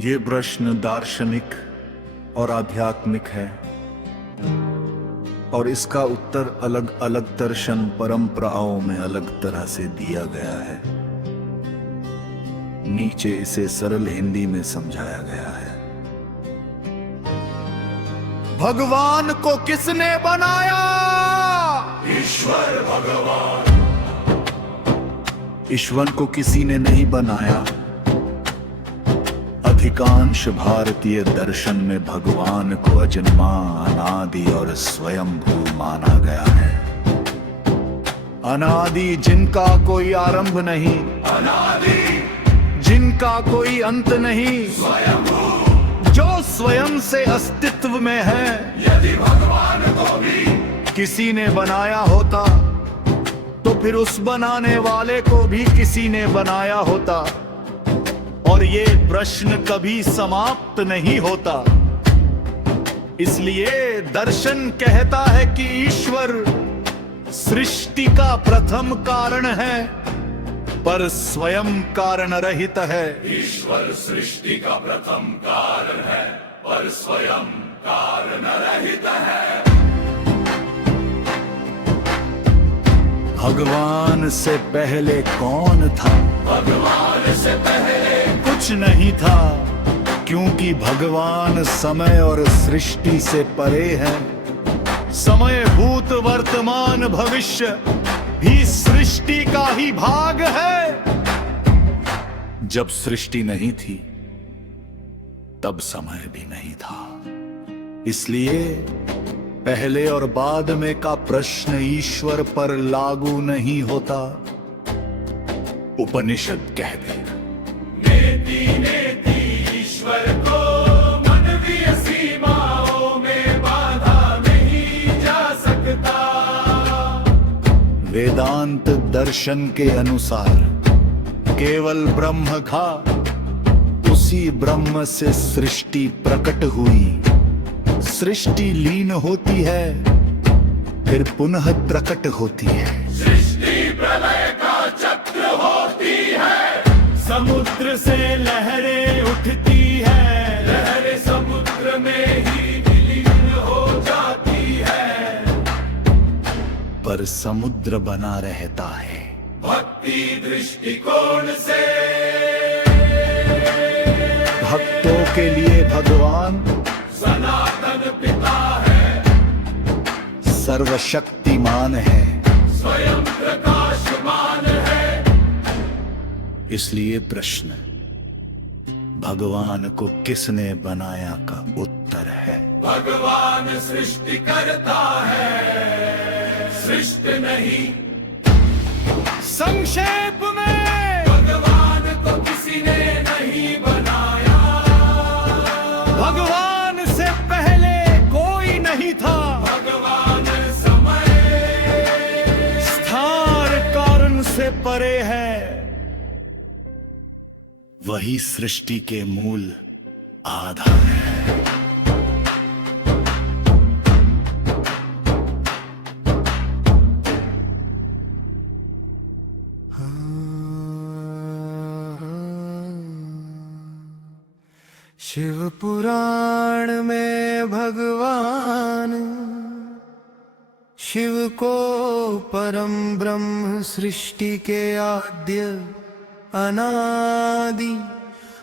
ये प्रश्न दार्शनिक और आध्यात्मिक है और इसका उत्तर अलग अलग दर्शन परंपराओं में अलग तरह से दिया गया है। नीचे इसे सरल हिंदी में समझाया गया है। भगवान को किसने बनाया? ईश्वर भगवान। ईश्वर को किसी ने नहीं बनाया। अधिकांश भारतीय दर्शन में भगवान को अजन्मा, अनादि और स्वयंभू माना गया है। अनादि जिनका कोई आरंभ नहीं, अनादि जिनका कोई अंत नहीं, स्वयंभू जो स्वयं से अस्तित्व में है। यदि भगवान को भी किसी ने बनाया होता तो फिर उस बनाने वाले को भी किसी ने बनाया होता और ये प्रश्न कभी समाप्त नहीं होता। इसलिए दर्शन कहता है कि ईश्वर सृष्टि का प्रथम कारण है पर स्वयं कारण रहित है। ईश्वर सृष्टि का प्रथम कारण है पर स्वयं कारण रहित है। भगवान से पहले कौन था? भगवान से पहले कुछ नहीं था, क्योंकि भगवान समय और सृष्टि से परे है। समय, भूत, वर्तमान, भविष्य भी सृष्टि का ही भाग है। जब सृष्टि नहीं थी तब समय भी नहीं था। इसलिए पहले और बाद में का प्रश्न ईश्वर पर लागू नहीं होता। उपनिषद कहते हैं, नेति नेति ईश्वर को मानवीय सीमाओं में बाधा नहीं जा सकता। वेदांत दर्शन के अनुसार केवल ब्रह्म था, उसी ब्रह्म से सृष्टि प्रकट हुई। सृष्टि लीन होती है फिर पुनः प्रकट होती है। सृष्टि प्रलय का चक्र होती है। समुद्र से लहरें उठती है, लहरें समुद्र में ही विलीन हो जाती है, पर समुद्र बना रहता है। भक्ति दृष्टिकोण से भक्तों के लिए भगवान सनातन पिता है, सर्वशक्तिमान है, स्वयं प्रकाशमान है। इसलिए प्रश्न भगवान को किसने बनाया का उत्तर है भगवान सृष्टि करता है, सृष्टि नहीं। संक्षेप में भगवान को किसी ने नहीं बनाया। भगवान से पहले कोई नहीं था। भगवान समय स्थान कारण से परे है। वही सृष्टि के मूल आधार है। शिव पुराण में भगवान शिव को परम ब्रह्म, सृष्टि के आद्य, अनादि,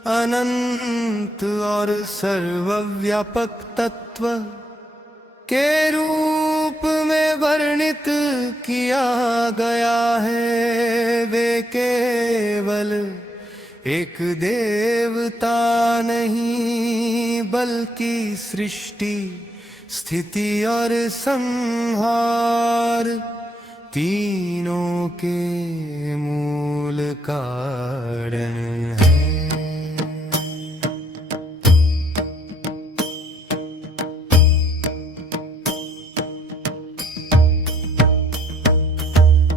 अनंत और सर्वव्यापक तत्व के रूप में वर्णित किया गया है। वे केवल एक देवता नहीं बल्कि सृष्टि, स्थिति और संहार तीनों के मूल कारण है।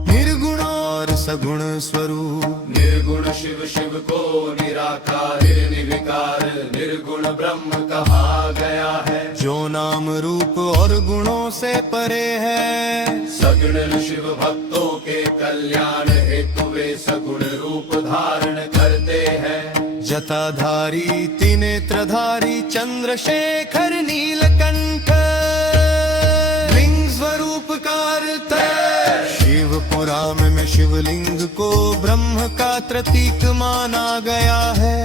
निर्गुण और सगुण स्वरूप निर्गुण शिव, शिव को निराकार निर्विकार निर्गुण ब्रह्म कहा गया है। जो नाम रूप और गुणों से परे है। सगुण शिव भक्तों के कल्याण हेतु वे सगुण रूप धारण करते हैं। जटाधारी त्रिनेत्रधारी चंद्रशेखर नीलकंठ लिंग स्वरूप कार्तिक। शिव पुराण में शिवलिंग को ब्रह्म का प्रतीक माना गया है।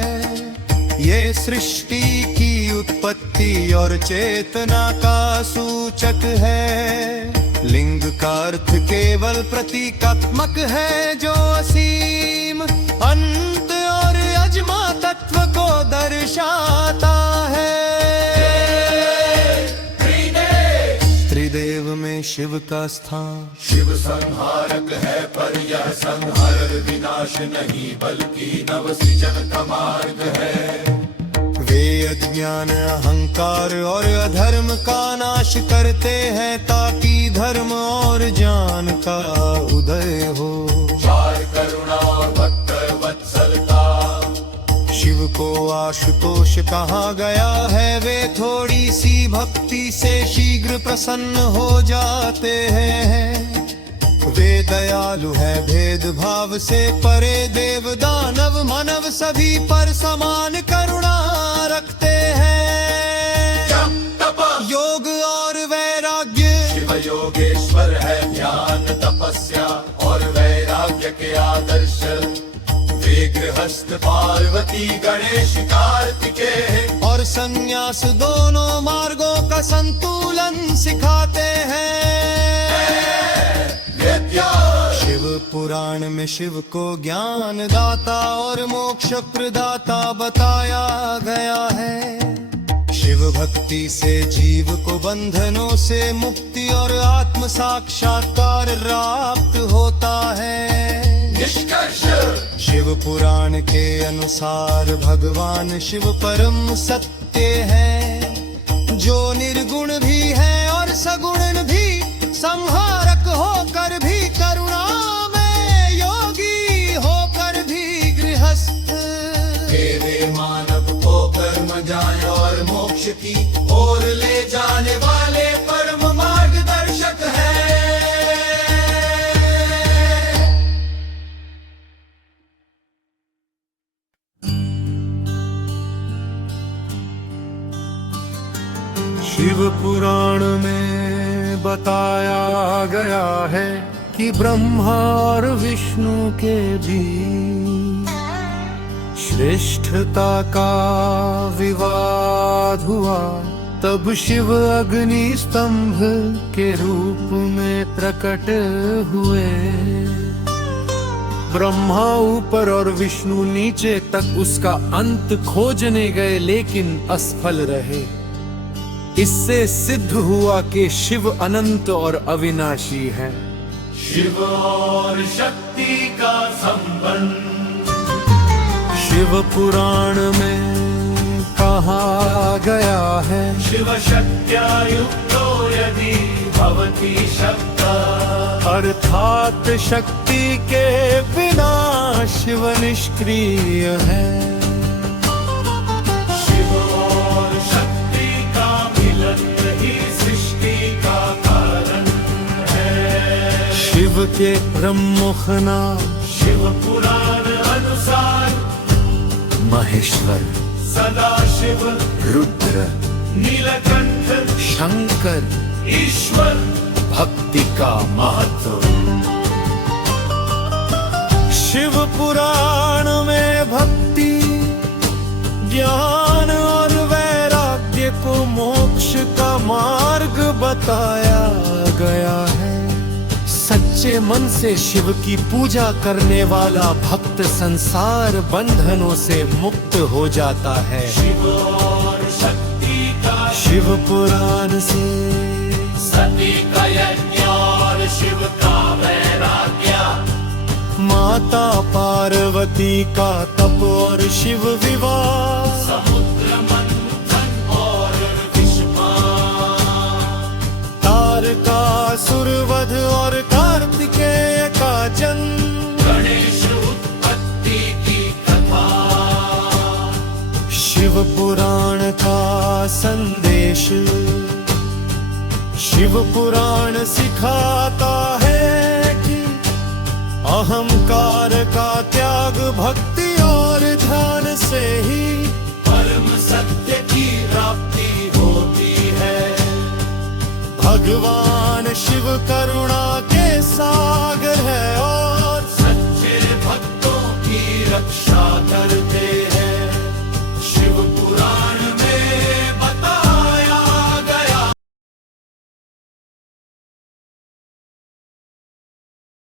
ये सृष्टि की उत्पत्ति और चेतना का सूचक है। लिंग का अर्थ केवल प्रतीकात्मक है जो असीम अंत और अजमा तत्व को दर्शाता है। त्रिदेव में शिव का स्थान। शिव संहारक है पर यह संहार विनाश नहीं बल्कि नव सृजन का मार्ग है। वे अज्ञान अहंकार और अधर्म का नाश करते हैं ताकि धर्म और ज्ञान का उदय हो। पार करुणा और भक्त वत्सलता। शिव को आशुतोष कहा गया है। वे थोड़ी सी भक्ति से शीघ्र प्रसन्न हो जाते हैं। वे दयालु है भेदभाव से परे। देव दानव मानव सभी पर समान करुणा रखते हैं। योग और वैराग्य। शिव योगेश्वर है ध्यान तपस्या और वैराग्य के आदर्श। वे गृहस्थ पार्वती गणेश कार्तिकेय और संन्यास दोनों मार्गों का संतुलन सिखाते हैं। शिव पुराण में शिव को ज्ञान दाता और मोक्ष प्रदाता बताया गया है। शिव भक्ति से जीव को बंधनों से मुक्ति और आत्म साक्षात्कार प्राप्त होता है। निष्कर्ष। शिव पुराण के अनुसार भगवान शिव परम सत्य है जो निर्गुण भी है और सगुण भी। संहारक होकर भी करुणा में योगी होकर भी गृहस्थ। वे मानव को कर्म जाने और मोक्ष की ओर ले जाने वाले परम मार्गदर्शक है। शिव पुराण में बताया गया है कि ब्रह्मा और विष्णु के बीच श्रेष्ठता का विवाद हुआ। तब शिव अग्नि स्तंभ के रूप में प्रकट हुए। ब्रह्मा ऊपर और विष्णु नीचे तक उसका अंत खोजने गए लेकिन असफल रहे। इससे सिद्ध हुआ कि शिव अनंत और अविनाशी है। शिव और शक्ति का संबंध। शिव पुराण में कहा गया है। शिव शक्त्या युक्तो यदि भवति शक्ता। अर्थात शक्ति के बिना शिव निष्क्रिय है। शिव और शक्ति का मिलन ही सृष्टि का कारण है। शिव के प्रमुख नाम शिव पुराण अनुसार महेश्वर, सदाशिव, रुद्र, नीलकंठ, शंकर, ईश्वर। भक्ति का महत्व। शिव पुराण में भक्ति, ज्ञान और वैराग्य को मोक्ष का मार्ग बताया गया है। सच्चे मन से शिव की पूजा करने वाला भक्त संसार बंधनों से मुक्त हो जाता है। शिव और शक्ति का शिव पुराण से सती का यज्ञ और शिव का वैराग्य। माता पार्वती का तप और शिव विवाह। समुद्र मंथन और विषपान। तारकासुर वध और कार्तिकेय का जन्म। गणेश उत्पत्ति की कथा। शिव पुराण का संदेश। शिव पुराण सिखाता है कि अहंकार का त्याग भक्ति और ध्यान से भगवान शिव करुणा के सागर है और